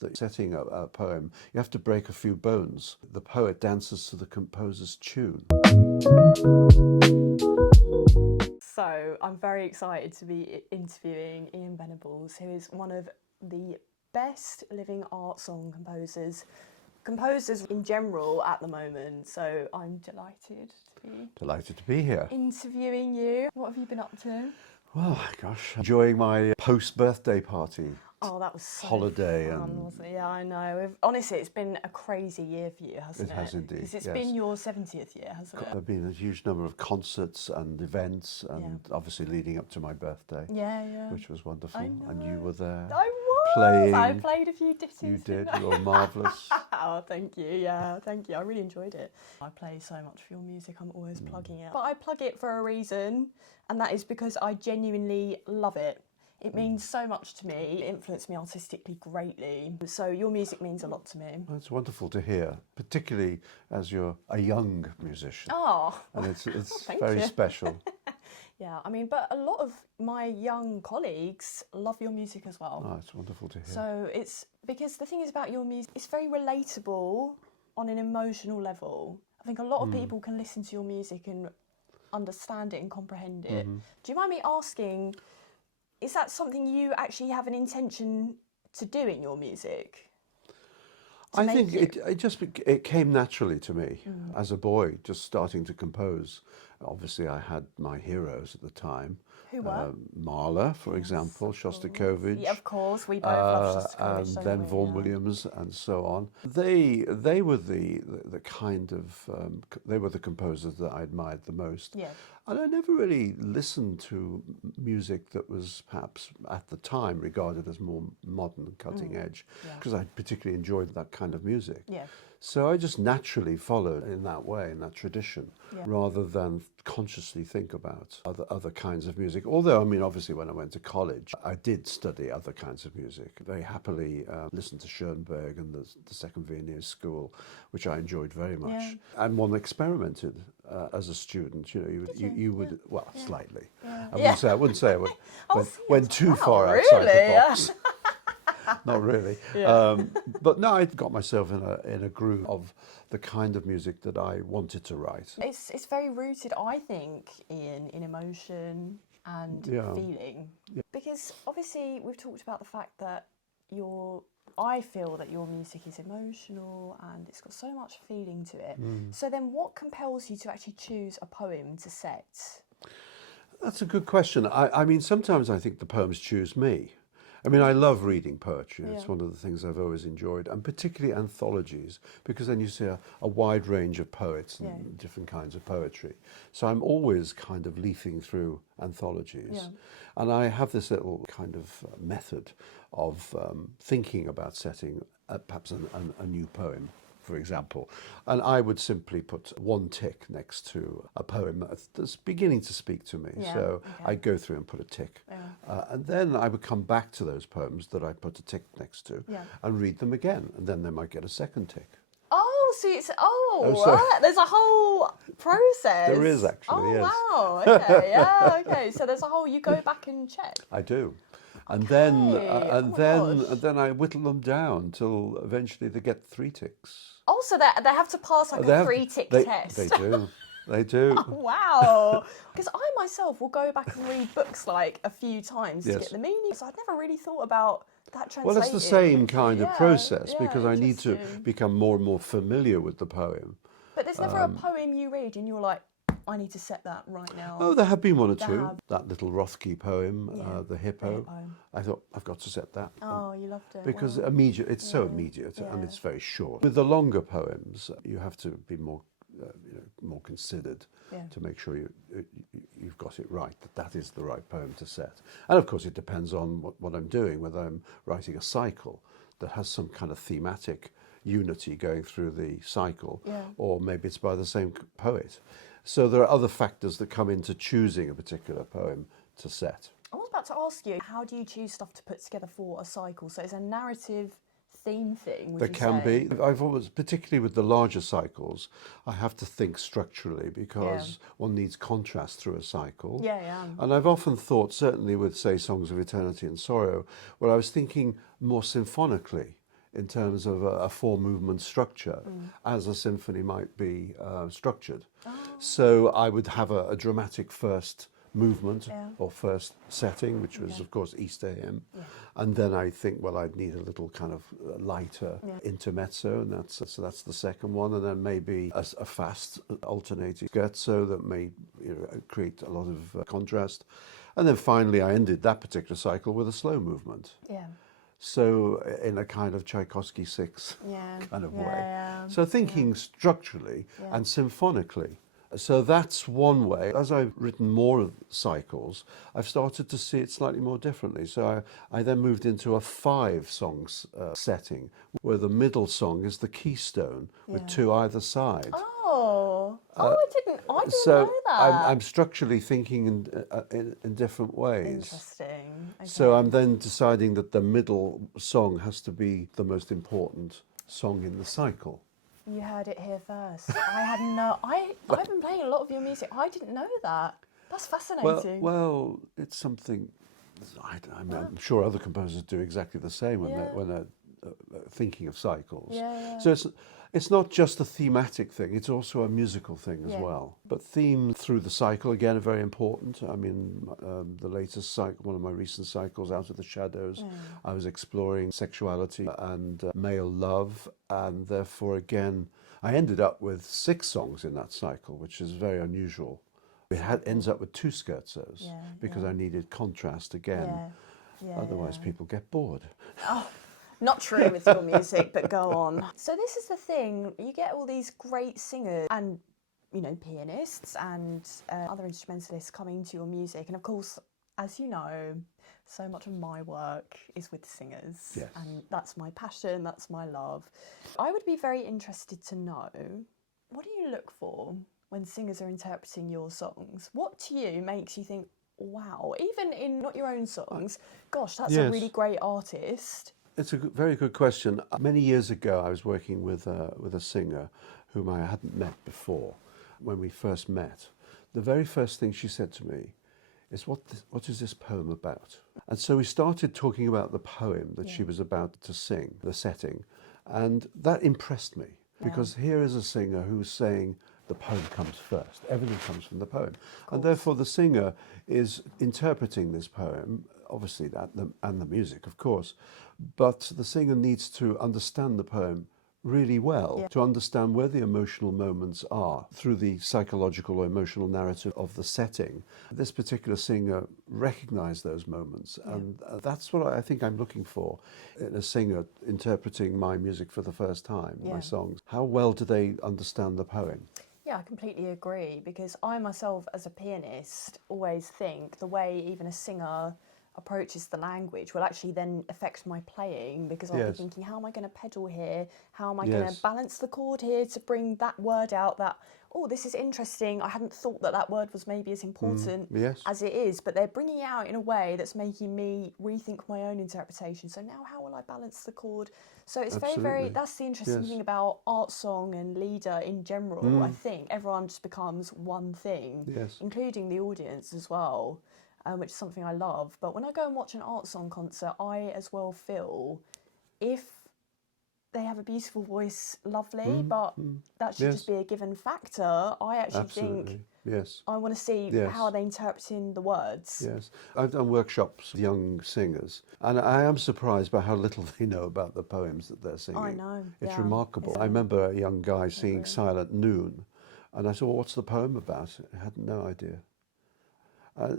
that setting a poem, you have to break a few bones. The poet dances to the composer's tune. So I'm very excited to be interviewing Ian Venables, who is one of the best living art song composers in general at the moment. So I'm Delighted to be here. interviewing you. What have you been up to? Well, gosh, enjoying my post-birthday party. Oh, that was so Holiday fun, and- wasn't it? Yeah, I know. Honestly, it's been a crazy year for you, hasn't it? It has indeed, Because it's yes. been your 70th year, hasn't it? There have been a huge number of concerts and events, and obviously leading up to my birthday, Yeah. which was wonderful. I And you were there. I was! Playing. I played a few ditties. You did. didn't I? You were marvellous. Oh, thank you. Yeah, thank you. I really enjoyed it. I play so much for your music. I'm always plugging it. But I plug it for a reason, and that is because I genuinely love it. It means so much to me. It influenced me artistically greatly. So your music means a lot to me. It's wonderful to hear, particularly as you're a young musician. Oh, And it's thank very you. special. Yeah, I mean, but a lot of my young colleagues love your music as well. Oh, it's wonderful to hear. So it's because the thing is about your music, it's very relatable on an emotional level. I think a lot of people can listen to your music and understand it and comprehend it. Do you mind me asking, is that something you actually have an intention to do in your music? I think it came naturally to me as a boy, just starting to compose. Obviously, I had my heroes at the time. Who were? Mahler, for example, Shostakovich. Yeah, of course, we both love Shostakovich, and don't then we? Vaughan Yeah. Williams and so on. They were the kind of they were the composers that I admired the most. Yeah. And I never really listened to music that was perhaps at the time regarded as more modern and cutting edge, because I particularly enjoyed that kind of music. Yeah. So I just naturally followed in that way, in that tradition, rather than consciously think about other kinds of music. Although, I mean, obviously when I went to college, I did study other kinds of music. Very happily listened to Schoenberg and the Second Viennese School, which I enjoyed very much. Yeah. And one experimented as a student. You know, you would, well, slightly. I wouldn't say I went too far outside the box. Not really. But no, I got myself in a groove of the kind of music that I wanted to write. It's very rooted, I think, in emotion and feeling. Yeah. Because obviously we've talked about the fact that I feel that your music is emotional and it's got so much feeling to it. So then what compels you to actually choose a poem to set? That's a good question. I mean, sometimes I think the poems choose me. I mean, I love reading poetry. It's one of the things I've always enjoyed, and particularly anthologies, because then you see a wide range of poets and different kinds of poetry. So I'm always kind of leafing through anthologies. And I have this little kind of method of thinking about setting perhaps a new poem, for example. And I would simply put one tick next to a poem that's beginning to speak to me. So I'd go through and put a tick. And then I would come back to those poems that I put a tick next to and read them again. And then they might get a second tick. Oh, so it's, so- what? There's a whole process. There is actually, yes. Oh, wow. Okay, yeah, okay. So there's a whole, you go back and check. I do. And then gosh. then I whittle them down till eventually they get 3 ticks. Oh, so they have to pass like a 3-tick test. They do. They do. Wow. Because I myself will go back and read books like a few times to Yes. get the meaning. So I'd never really thought about that translating. Well, it's the same kind of process, yeah, because I need to interesting. become more and more familiar with the poem. But there's never a poem you read and you're like, I need to set that right now. Oh, there have been one or There two. have. That little Rothke poem, The Hippo. Hippo. I thought, I've got to set that. Oh, you loved it. Because wow. it's so immediate and it's very short. With the longer poems, you have to be more, more considered to make sure you've got it right, that is the right poem to set. And of course, it depends on what I'm doing, whether I'm writing a cycle that has some kind of thematic unity going through the cycle, or maybe it's by the same poet. So there are other factors that come into choosing a particular poem to set. I was about to ask you, how do you choose stuff to put together for a cycle? So it's a narrative theme thing, would There you can say? be. I've always, particularly with the larger cycles, I have to think structurally because one needs contrast through a cycle. Yeah. And I've often thought, certainly with, say, Songs of Eternity and Sorrow, where I was thinking more symphonically in terms of a four-movement structure, as a symphony might be structured. So I would have a dramatic first movement or first setting, which was, of course, East AM. And then I think, well, I'd need a little kind of lighter intermezzo, and that's the second one. And then maybe a fast alternating scherzo that may create a lot of contrast. And then finally, I ended that particular cycle with a slow movement. Yeah. So in a kind of Tchaikovsky 6 kind of way. So thinking structurally and symphonically. So that's one way. As I've written more cycles, I've started to see it slightly more differently. So I then moved into a 5 songs setting, where the middle song is the keystone with 2 either side. I didn't So know that. I'm structurally thinking in different ways. Interesting. Okay. So I'm then deciding that the middle song has to be the most important song in the cycle. You heard it here first. I've been playing a lot of your music. I didn't know that. That's fascinating. Well, it's something. I'm sure other composers do exactly the same when they're thinking of cycles. So it's not just a thematic thing, it's also a musical thing as well. But theme through the cycle, again, are very important. I mean, the latest cycle, one of my recent cycles, Out of the Shadows, I was exploring sexuality and male love, and therefore, again, I ended up with 6 songs in that cycle, which is very unusual. It ends up with 2 scherzos because I needed contrast again. Otherwise, people get bored. Not true with your music, but go on. So this is the thing, you get all these great singers and, pianists and other instrumentalists coming to your music. And of course, as you know, so much of my work is with singers. Yes. And that's my passion, that's my love. I would be very interested to know, what do you look for when singers are interpreting your songs? What to you makes you think, wow, even in not your own songs, gosh, that's a really great artist? It's a very good question. Many years ago, I was working with a singer whom I hadn't met before. When we first met, the very first thing she said to me is, what is this poem about? And so we started talking about the poem that she was about to sing, the setting. And that impressed me, because here is a singer who's saying the poem comes first. Everything comes from the poem. And therefore the singer is interpreting this poem, obviously and the music, of course, but the singer needs to understand the poem really well to understand where the emotional moments are through the psychological or emotional narrative of the setting. This particular singer recognized those moments, and that's what I think I'm looking for in a singer interpreting my music for the first time, my songs. How well do they understand the poem? Yeah, I completely agree, because I myself, as a pianist, always think the way even a singer approaches the language will actually then affect my playing, because I'll be thinking, how am I going to pedal here? How am I going to balance the chord here to bring that word out that, oh, this is interesting. I hadn't thought that word was maybe as important as it is, but they're bringing it out in a way that's making me rethink my own interpretation. So now how will I balance the chord? So it's very, that's the interesting thing about art song and lieder in general. I think everyone just becomes one thing, including the audience as well. Which is something I love. But when I go and watch an art song concert, I as well feel if they have a beautiful voice, lovely, but that should just be a given factor. I actually think I want to see how are they interpreting the words. Yes, I've done workshops with young singers, and I am surprised by how little they know about the poems that they're singing. I know. It's remarkable. I remember a young guy singing Silent Noon, and I said, well, what's the poem about? I had no idea.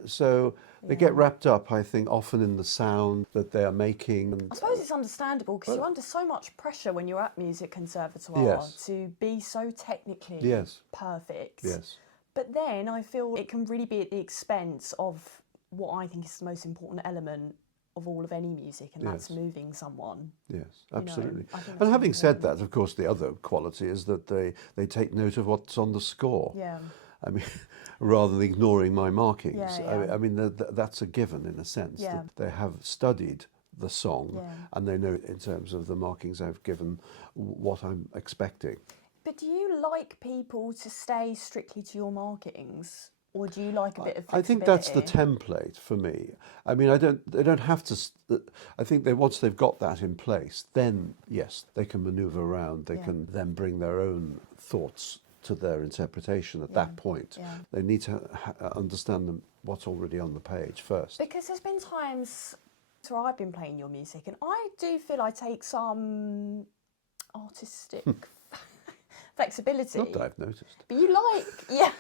So they get wrapped up, I think, often in the sound that they are making. I suppose it's understandable, because you're under so much pressure when you're at music conservatoire to be so technically perfect. Yes. But then I feel it can really be at the expense of what I think is the most important element of all of any music, and that's moving someone. Yes, absolutely. And having said that, of course, the other quality is that they take note of what's on the score. Yeah. I mean, rather than ignoring my markings. I mean, that's a given in a sense. That they have studied the song and they know in terms of the markings I've given what I'm expecting. But do you like people to stay strictly to your markings? Or do you like a bit of I think that's the flexibility? template for me. I mean, they don't have to. I think once they've got that in place, then yes, they can maneuver around. They Yeah. can then bring their own thoughts to their interpretation at that point. Yeah. They need to understand what's already on the page first. Because there's been times where I've been playing your music and I do feel I take some artistic flexibility. Not that I've noticed. But you like, yeah.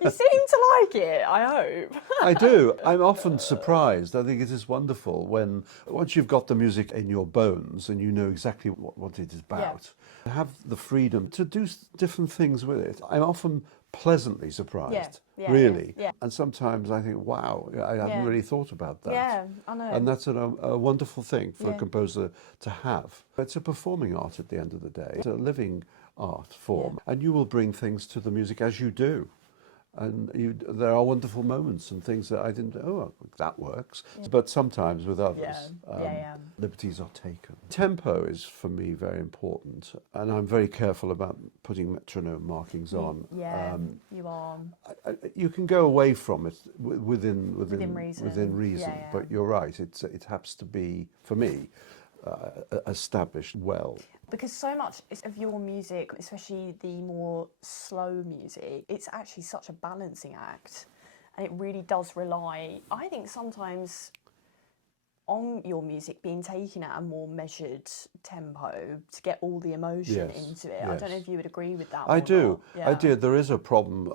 You seem to like it, I hope. I do. I'm often surprised. I think it is wonderful when, once you've got the music in your bones and you know exactly what it is about, have the freedom to do different things with it. I'm often pleasantly surprised, really. Yeah. And sometimes I think, wow, I haven't really thought about that. Yeah, I know. And that's a wonderful thing for a composer to have. It's a performing art at the end of the day. It's a living art form. And you will bring things to the music as you do. And there are wonderful moments and things that I didn't, that works. But sometimes with others, liberties are taken. Tempo is, for me, very important. And I'm very careful about putting metronome markings on. Yeah, you are. You can go away from it within reason. But you're right, it has to be, for me, established well. Because so much of your music, especially the more slow music, it's actually such a balancing act. And it really does rely, I think sometimes, on your music being taken at a more measured tempo to get all the emotion into it. I don't know if you would agree with that. I do. Not. Yeah. I do. There is a problem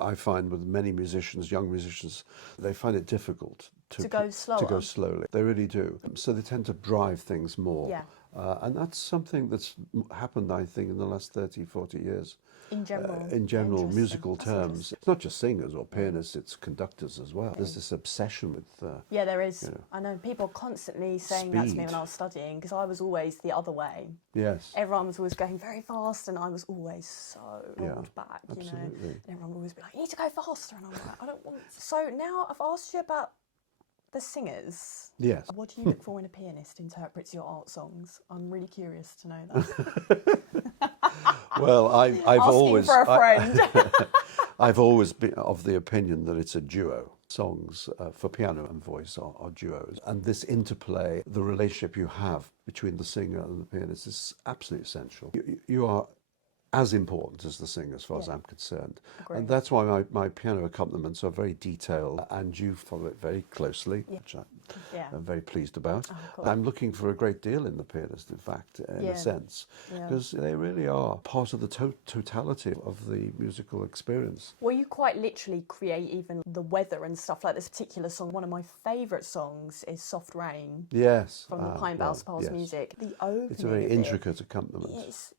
I find with many musicians, young musicians, they find it difficult to go slower. To go slowly. They really do. So they tend to drive things more. Yeah. And that's something that's happened, I think, in the last 30, 40 years. In general. In general, Interesting. musical terms. It's not just singers or pianists, it's conductors as well. There's this obsession with... yeah, there is. I know people are constantly saying that to me when I was studying, because I was always the other way. Yes. Everyone was always going very fast, and I was always so held back, absolutely. you know. And everyone would always be like, you need to go faster. And I'm like, I don't want to. So now I've asked you about the singers. Yes. What do you look for when a pianist interprets your art songs? I'm really curious to know that. Well, I've Asking always... for a friend. I've always been of the opinion that it's a duo. Songs for piano and voice are duos. And this interplay, the relationship you have between the singer and the pianist is absolutely essential. You are as important as the singer as far as I'm concerned. Agreed. And that's why my piano accompaniments are very detailed and you follow it very closely, which I'm very pleased about. Oh, cool. I'm looking for a great deal in the pianist, in fact, in a sense, because they really are part of the totality of the musical experience. Well, you quite literally create even the weather and stuff like this particular song. One of my favourite songs is Soft Rain. Yes. From the Pine Bells Pals music. The opening. It's a very intricate accompaniment. It is.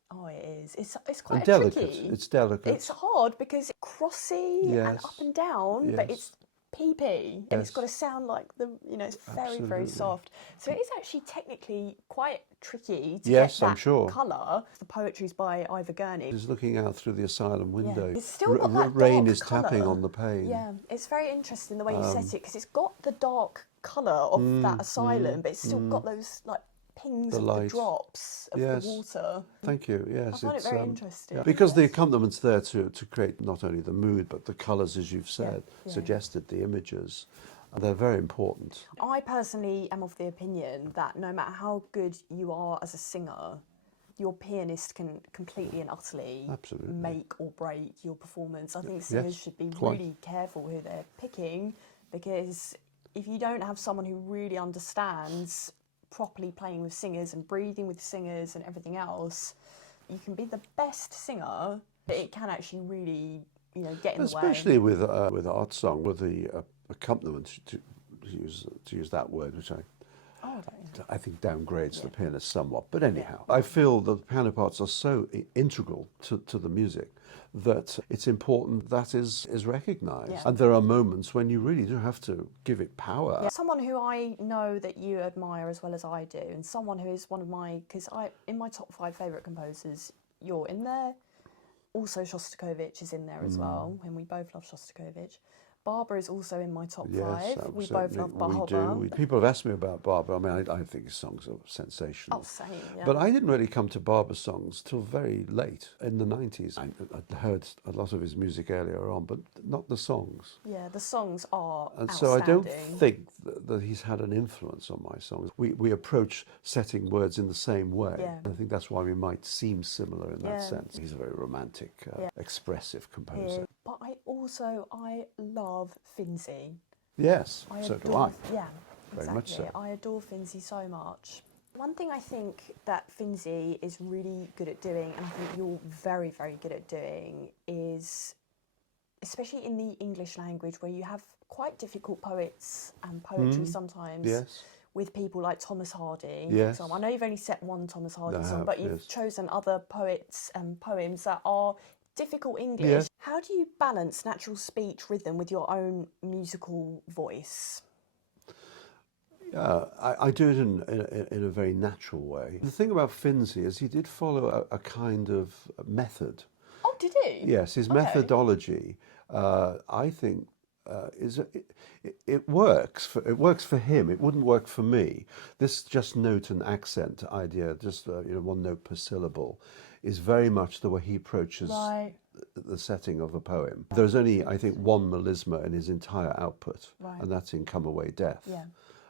It's quite delicate. tricky. It's delicate. It's hard because it's crossy and up and down, but it's PP, and it's got to sound like it's very, very soft. So it is actually technically quite tricky to get that I'm sure. colour. The poetry's by Ivor Gurney. He's looking out through the asylum window. It's still got that rain dark is colour. tapping on the pane. Yeah, it's very interesting the way you set it, because it's got the dark colour of that asylum, but it's still got those pings of the drops of the water. Thank you. Yes, I find it very interesting. Because the accompaniments there to create not only the mood but the colours, as you've said, suggested the images, and they're very important. I personally am of the opinion that no matter how good you are as a singer, your pianist can completely and utterly make or break your performance. I think singers should be really careful who they're picking, because if you don't have someone who really understands properly playing with singers and breathing with singers and everything else, you can be the best singer, but it can actually really, get in the way. Especially with art song, with the accompaniment, to use that word, which I think downgrades the pianist somewhat. But anyhow, I feel that the piano parts are so integral to the music that it's important that is recognised. Yeah. And there are moments when you really do have to give it power. Yeah. Someone who I know that you admire as well as I do, and someone who is one of my, because in my top 5 favourite composers, you're in there. Also Shostakovich is in there as well, and we both love Shostakovich. Barbara is also in my top Yes, 5. We both absolutely. love Barbara. We do. People have asked me about Barbara. I mean, I think his songs are sensational. Oh, same, yeah. But I didn't really come to Barbara's songs till very late in the 90s. I'd heard a lot of his music earlier on, but not the songs. Yeah, the songs are And outstanding. so I don't think that he's had an influence on my songs. We approach setting words in the same way. Yeah. I think that's why we might seem similar in that Yeah. sense. He's a very romantic, expressive composer. Yeah. But I love Finzi. Yes, I so do adore, I. Yeah, Very exactly. much so. I adore Finzi so much. One thing I think that Finzi is really good at doing, and I think you're very, very good at doing, is, especially in the English language, where you have quite difficult poets and poetry sometimes. Yes. With people like Thomas Hardy, for Yes. example. I know you've only set one Thomas Hardy I song, have, but you've yes. chosen other poets and poems that are difficult English. Yes. How do you balance natural speech rhythm with your own musical voice? I do it in a very natural way. The thing about Finzi is he did follow a kind of method. Oh, did he? Yes, his Okay. methodology, I think, it works. It works for him. It wouldn't work for me. This just note and accent idea, just one note per syllable, is very much the way he approaches Right. the setting of a poem. There's only, I think, one melisma in his entire output, Right. and that's in Come Away Death Yeah.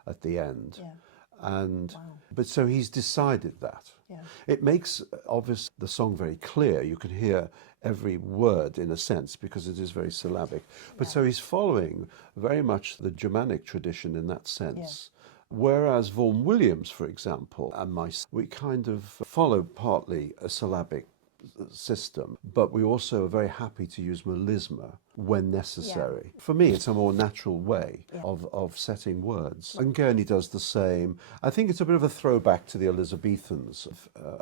at the end. Yeah. And Wow. but so he's decided that. Yeah. It makes obvious the song very clear. You can hear every word in a sense because it is very syllabic. But so he's following very much the Germanic tradition in that sense. Whereas Vaughan Williams, for example, and we kind of follow partly a syllabic system, but we also are very happy to use melisma when necessary. For me, it's a more natural way of setting words. And Gurney does the same. I think it's a bit of a throwback to the Elizabethans.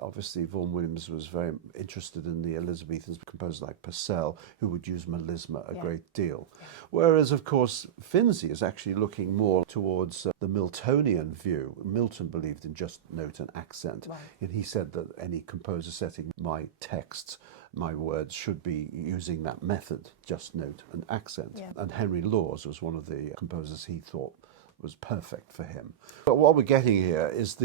Obviously, Vaughan Williams was very interested in the Elizabethans, composers like Purcell, who would use melisma a great deal. Whereas, of course, Finzi is actually looking more towards the Miltonian view. Milton believed in just note and accent, and he said that any composer setting my texts, my words, should be using that method, just note and accent. And Henry Lawes was one of the composers he thought was perfect for him. But what we're getting here is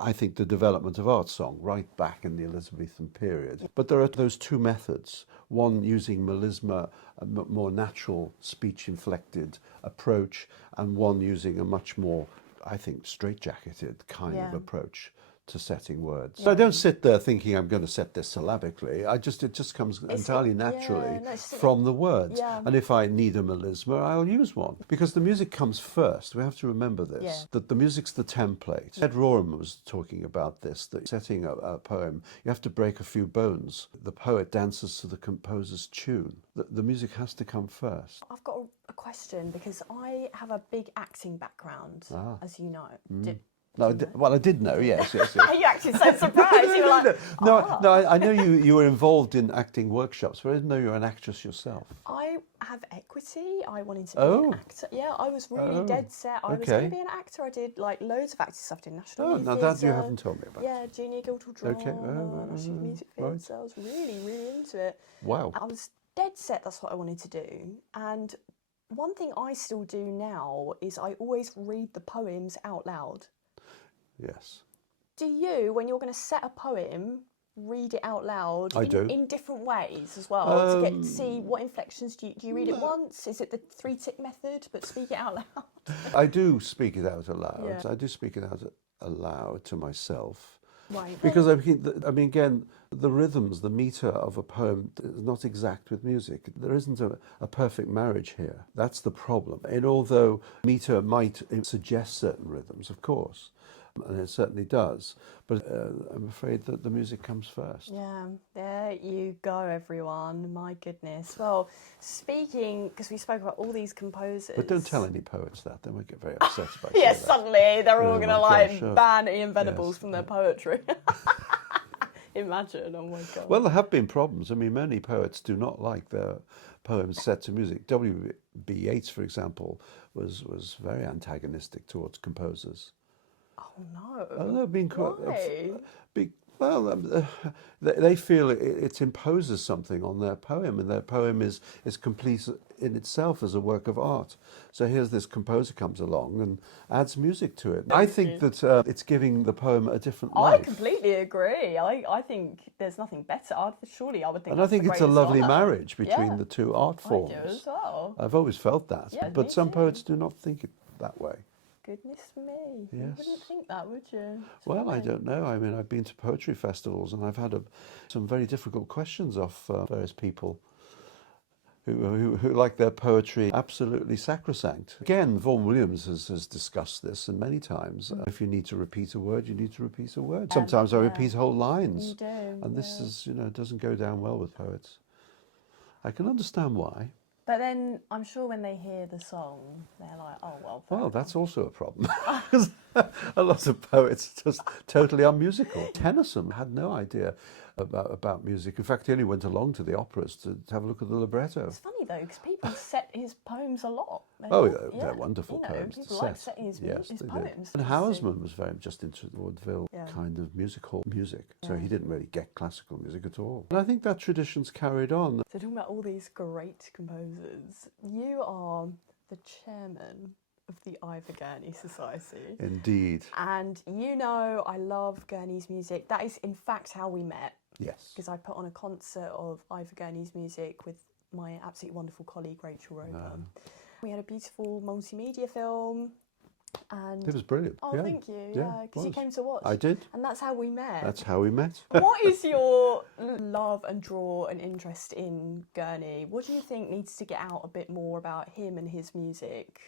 I think the development of art song right back in the Elizabethan period. But there are those two methods, one using melisma, a more natural speech-inflected approach, and one using a much more, I think, straitjacketed kind of approach to setting words. So I don't sit there thinking I'm going to set this syllabically. It just comes entirely naturally from the words. And if I need a melisma, I'll use one. Because the music comes first. We have to remember this, that the music's the template. Ed Rorem was talking about this, that setting a poem, you have to break a few bones. The poet dances to the composer's tune. The music has to come first. I've got a question, because I have a big acting background, as you know. No, I did know, yes. You acted so surprised. You were like, no, I know you were involved in acting workshops, but I didn't know you were an actress yourself. I have equity. I wanted to be an actor. Yeah, I was really dead set. I was going to be an actor. I did like loads of acting stuff. I did National Youth now Theatre. that you haven't told me about. Yeah, Junior Guildhall Drama, National Music Theatre. So I was really, really into it. Wow. I was dead set. That's what I wanted to do. And one thing I still do now is I always read the poems out loud. Yes. Do you, when you're going to set a poem, read it out loud in different ways as well, to get to see what inflections do you read it once? Is it the 3-tick method, but speak it out loud? I do speak it out aloud. Yeah. I do speak it out aloud to myself. Right. Because I mean, again, the rhythms, the meter of a poem is not exact with music. There isn't a perfect marriage here. That's the problem. And although meter might suggest certain rhythms, of course, and it certainly does, but I'm afraid that the music comes first. Yeah, there you go, everyone. My goodness. Well, speaking, because we spoke about all these composers. But don't tell any poets that, they might get very upset about it. Yes, suddenly they're all going to ban Ian Venables from their poetry. Imagine, oh my God. Well, there have been problems. I mean, many poets do not like their poems set to music. W.B. Yeats, for example, was very antagonistic towards composers. Oh no! I've been quite Well, they feel it imposes something on their poem, and their poem is complete in itself as a work of art. So here's this composer comes along and adds music to it. I think that it's giving the poem a different I life. completely agree. I think there's nothing better. Surely I would think And I that's the think it's a greatest lovely honour. marriage between Yeah, the two art I forms. do as well. I've always felt that, Yeah, but me some too. poets do not think it that way. Goodness me. You Yes. wouldn't think that, would you? It's Well, I funny. don't know. I mean, I've been to poetry festivals and I've had some very difficult questions off various people who like their poetry absolutely sacrosanct. Again, Vaughan Williams has discussed this, and many times, if you need to repeat a word, you need to repeat a word. Sometimes I repeat whole lines. You do. And this is, doesn't go down well with poets. I can understand why. But then I'm sure when they hear the song, they're like, oh, well, fair Well, enough. that's also a problem. Because a lot of poets are just totally unmusical. Tennyson had no idea about music. In fact, he only went along to the operas to have a look at the libretto. It's funny, though, because people set his poems a lot. Oh, they're wonderful poems to People like set. setting his Yes, his they did. poems. And Houseman was very just into vaudeville kind of music hall music. So he didn't really get classical music at all. And I think that tradition's carried on. So talking about all these great composers, you are the chairman of the Ivor Gurney Society. Indeed. And you know I love Gurney's music. That is in fact how we met. Yes. Because I put on a concert of Ivor Gurney's music with my absolutely wonderful colleague Rachel Roper. We had a beautiful multimedia film. And It was brilliant. oh, thank you. Yeah, because you came to watch. I did. And that's how we met. That's how we met. What is your love and draw and interest in Gurney? What do you think needs to get out a bit more about him and his music?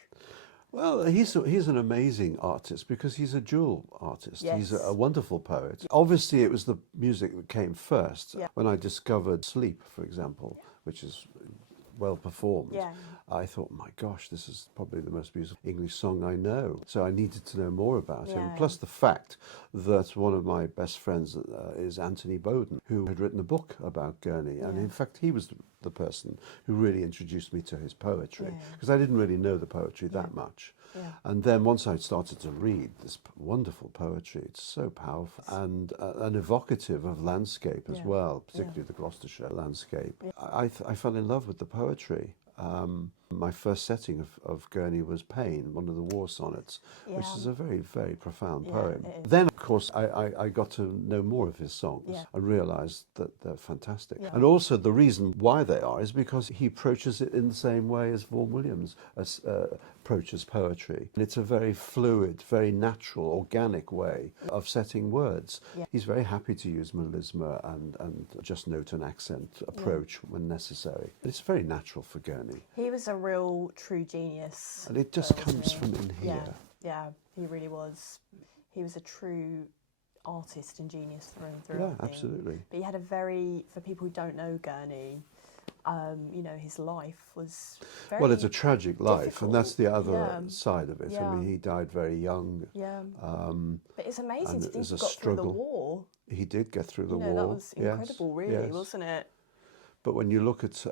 Well, he's an amazing artist because he's a dual artist. Yes. He's a wonderful poet. Obviously, it was the music that came first. Yeah. When I discovered Sleep, for example, which is well performed, Yeah. I thought, my gosh, this is probably the most beautiful English song I know. So I needed to know more about him. Yeah. Plus the fact that one of my best friends is Anthony Bowden, who had written a book about Gurney. And in fact, he was the person who really introduced me to his poetry, because I didn't really know the poetry that much. Yeah. And then once I started to read this wonderful poetry, it's so powerful and evocative of landscape as well, particularly the Gloucestershire landscape. I fell in love with the poetry. My first setting of Gurney was Pain, one of the war sonnets, which is a very, very profound poem. Then, of course, I got to know more of his songs and realised that they're fantastic. And also the reason why they are is because he approaches it in the same way as Vaughan Williams approaches poetry. And it's a very fluid, very natural, organic way of setting words. He's very happy to use melisma and just note and accent approach when necessary. It's very natural for Gurney. He was a real true genius. And it just comes from in here. Yeah, he really was. He was a true artist and genius through and through. Yeah, I think. absolutely. But he had for people who don't know Gurney, his life was very Well, it's a tragic life, and that's the other difficult. side of it. I mean, he died very young. Yeah. Um, But it's amazing and to it think was he a got through the struggle. war. He did get through the war. That was incredible, really, yes. wasn't it? But when you look at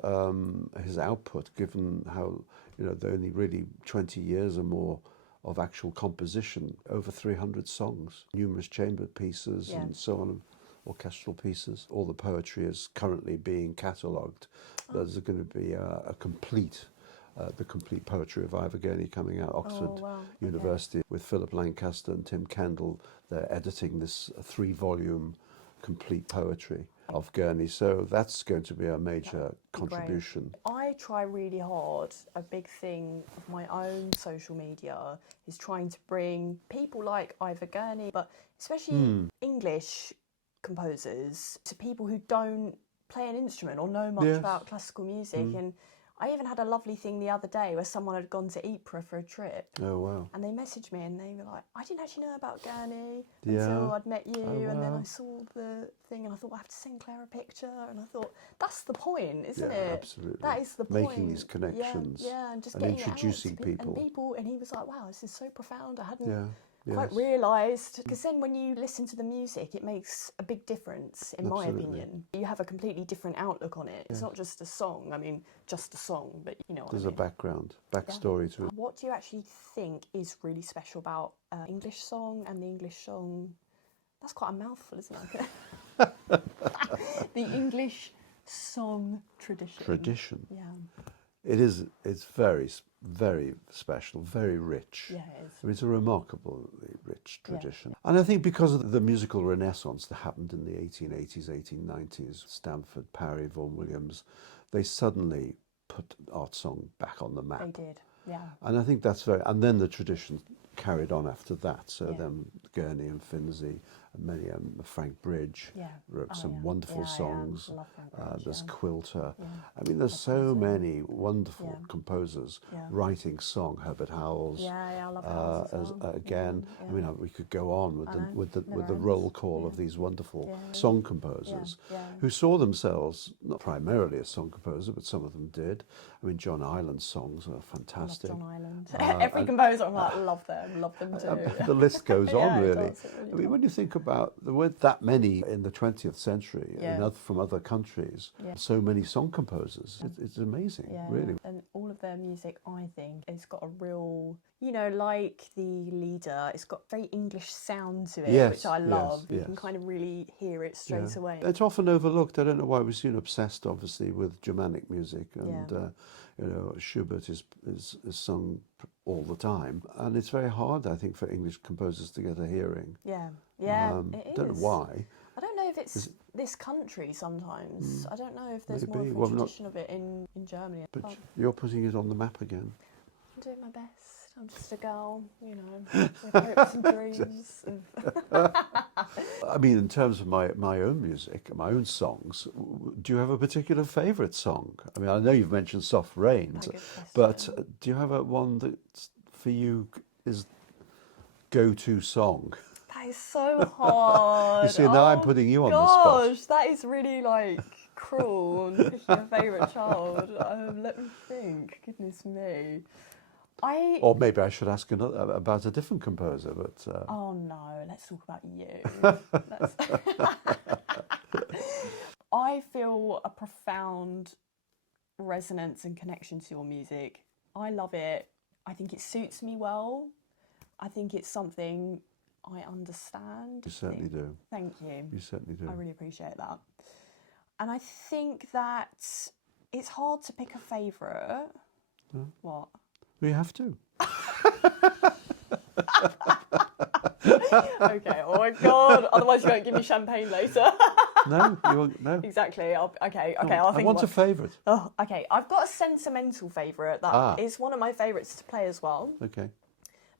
his output, given how, there only really 20 years or more of actual composition, over 300 songs, numerous chamber pieces and so on, orchestral pieces. All the poetry is currently being catalogued. There's going to be the complete poetry of Ivor Gurney coming out, Oxford University, with Philip Lancaster and Tim Kendall. They're editing this 3-volume complete poetry of Gurney. So that's going to be a major contribution. I try really hard. A big thing of my own social media is trying to bring people like Ivor Gurney, but especially English composers, to people who don't play an instrument or know much about classical music. And I even had a lovely thing the other day where someone had gone to Ypres for a trip. Oh, wow. And they messaged me and they were like, I didn't actually know about Gurney until I'd met you. And then I saw the thing and I thought, I have to send Claire a picture. And I thought, that's the point, isn't it? Absolutely. That is the point. Making these connections and just and getting introducing it out to people. And he was like, wow, this is so profound. I hadn't Yes. quite realised. Because then when you listen to the music, it makes a big difference, in my opinion. You have a completely different outlook on it. It's not just a song. I mean, just a song, but you know what There's I mean. a backstory to it. What do you actually think is really special about English song and the English song That's quite a mouthful, isn't it? The English song tradition. Tradition. Yeah. It is. It's very, very special, very rich. Yeah, it is. I mean, it's a remarkably rich tradition. Yeah. And I think because of the musical renaissance that happened in the 1880s, 1890s, Stanford, Parry, Vaughan Williams, they suddenly put art song back on the map. They did, yeah. And I think that's very... And then the tradition carried on after that. So Yeah. then Gurney and Finzi and many... Frank Bridge wrote some wonderful songs. Love Frank Bridge, there's Quilter. Yeah. I mean, there's so many wonderful composers writing song. Herbert Howells. Yeah, I love Howells as well. Again, Yeah. I mean, we could go on with the roll call of these wonderful song composers who saw themselves not primarily as song composers, but some of them did. I mean, John Island's songs are fantastic. I love John Island. Every composer, I'm like, love them too. The list goes on, really. It really I mean, when you think about, there weren't that many in the 20th century from other countries, so many song composers. It's amazing, really. And all of their music, I think, has got a real, you know, like the leader, it's got very English sound to it, which I love. You can kind of really hear it straight away. It's often overlooked. I don't know why we've seen obsessed, obviously, with Germanic music, and you know, Schubert is sung all the time, and it's very hard, I think, for English composers to get a hearing. It is. Don't know why. I don't know if it's this country sometimes. I don't know if there's more of a tradition of it in Germany. But you're putting it on the map again. I'm doing my best. I'm just a girl, you know, with hopes and dreams. I mean, in terms of my own music, my own songs, do you have a particular favourite song? I mean, I know you've mentioned Soft Rain, but do you have one that for you is go-to song? That is so hard. You see, now I'm putting you on the spot. Gosh, that is really like cruel. And picking your favourite child. Let me think. Goodness me. Or maybe I should ask about a different composer, but... Oh no, let's talk about you. I feel a profound resonance and connection to your music. I love it. I think it suits me well. I think it's something I understand. You certainly do. Thank you. You certainly do. I really appreciate that. And I think that it's hard to pick a favourite. What? We have to. Okay, oh my God. Otherwise you won't give me champagne later. No, you won't. No. Exactly. I'll think I want a favourite. Oh, okay. I've got a sentimental favourite that is one of my favourites to play as well. Okay.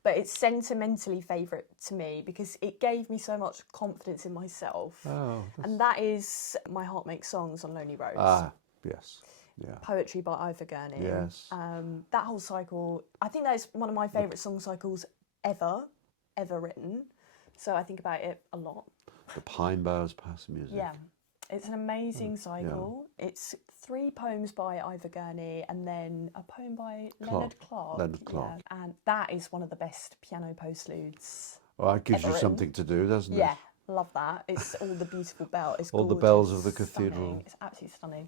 But it's sentimentally favourite to me because it gave me so much confidence in myself. Oh. And that is My Heart Makes Songs on Lonely Roads. Ah, yes. Yeah. Poetry by Ivor Gurney. Yes. That whole cycle, I think that is one of my favourite song cycles ever written. So I think about it a lot. The Pine Boughs Pass music. Yeah. It's an amazing cycle. Yeah. It's 3 poems by Ivor Gurney and then a poem by Leonard Clark. Leonard Clark. Yeah. And that is one of the best piano postludes. Well, that gives you something to do, doesn't it? Yeah, love that. It's all the beautiful bells. It's all gorgeous, the bells of the cathedral. Stunning. It's absolutely stunning.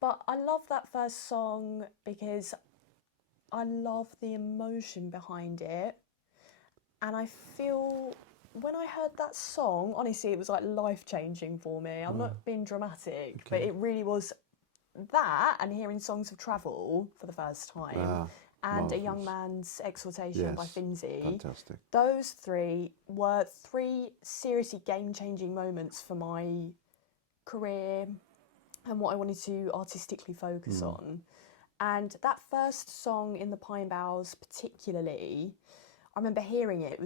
But I love that first song because I love the emotion behind it. And I feel when I heard that song, honestly, it was like life-changing for me. I'm not being dramatic, but it really was that and hearing Songs of Travel for the first time and marvellous. A Young Man's Exhortation by Finzi. Fantastic. Those 3 were 3 seriously game-changing moments for my career and what I wanted to artistically focus on. And that first song in the Pine Boughs particularly, I remember hearing it.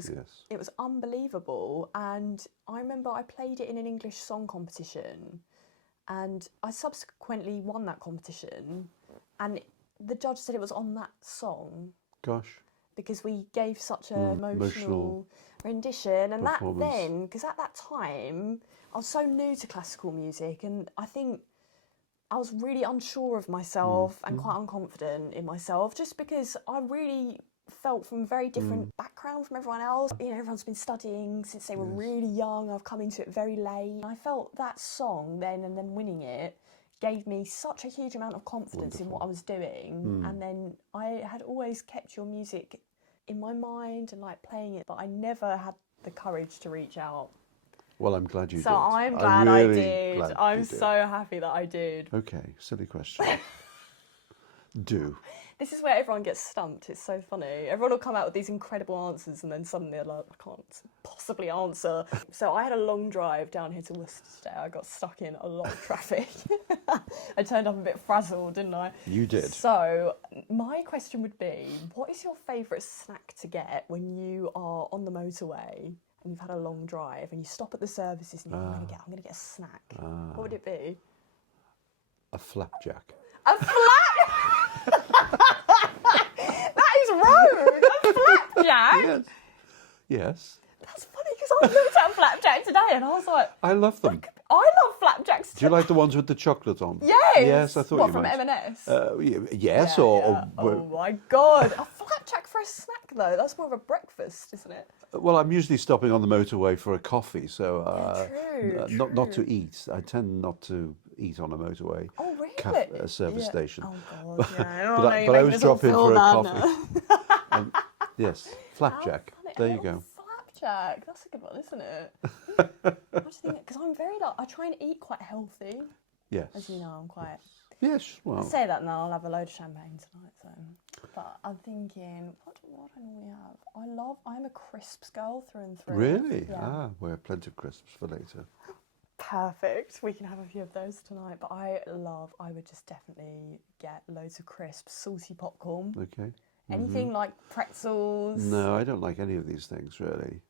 It was unbelievable. And I remember I played it in an English song competition and I subsequently won that competition. And the judge said it was on that song. Gosh. Because we gave such an emotional rendition. And that then, because at that time, I was so new to classical music and I think I was really unsure of myself and quite unconfident in myself just because I really felt from a very different background from everyone else. You know, everyone's been studying since they were really young. I've come into it very late. I felt that song then and then winning it gave me such a huge amount of confidence in what I was doing. And then I had always kept your music in my mind and like playing it, but I never had the courage to reach out Well, I'm glad you did. So I'm glad I really did. glad I'm you did. so happy that I did. Okay, silly question. Do. This is where everyone gets stumped. It's so funny. Everyone will come out with these incredible answers and then suddenly they're like, I can't possibly answer. So I had a long drive down here to Worcester today. I got stuck in a lot of traffic. I turned up a bit frazzled, didn't I? You did. So my question would be, what is your favourite snack to get when you are on the motorway and you've had a long drive and you stop at the services and you're I'm gonna get a snack. What would it be? A flapjack. A That is rude. A flapjack. Yes. Yes. That's funny because I looked at a flapjack today and I was like, I love them. I love flapjacks too. Do you like the ones with the chocolate on? Yes. Yes, I thought what, you from might. M&S? Yes, Yeah, or yeah. Oh my god, a flapjack for a snack though. That's more of a breakfast, isn't it? well, I'm usually stopping on the motorway for a coffee, so True, not to eat. I tend not to eat on a motorway. Oh really? A service Yeah. station. Oh god, yeah. But I always drop in for a coffee. Yes, flapjack. There you go. Flapjack. That's a good one, isn't it? What do you think? Because I'm very like I try and eat quite healthy. Yes. As you know, I'm quite. Yes. I Well. say that now. I'll have a load of champagne tonight. So, but I'm thinking, what do I normally have? I'm a crisps girl through and through. Really? Yeah. Ah, we have plenty of crisps for later. Perfect. We can have a few of those tonight. But I would just definitely get loads of crisps, salty popcorn, Okay. anything like pretzels. No, I don't like any of these things really.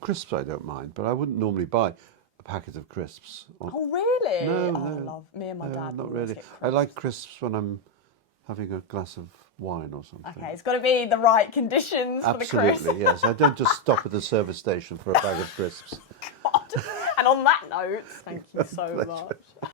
Crisps I don't mind, but I wouldn't normally buy a packet of crisps. Oh really? No, Oh, no. I love me and my No, dad. not will always really. get I like crisps. crisps when I'm having a glass of wine or something. Okay, it's got to be the right conditions for the crisps. Absolutely, yes. I don't just stop at the service station for a bag of crisps. God. And on that note, thank you so much.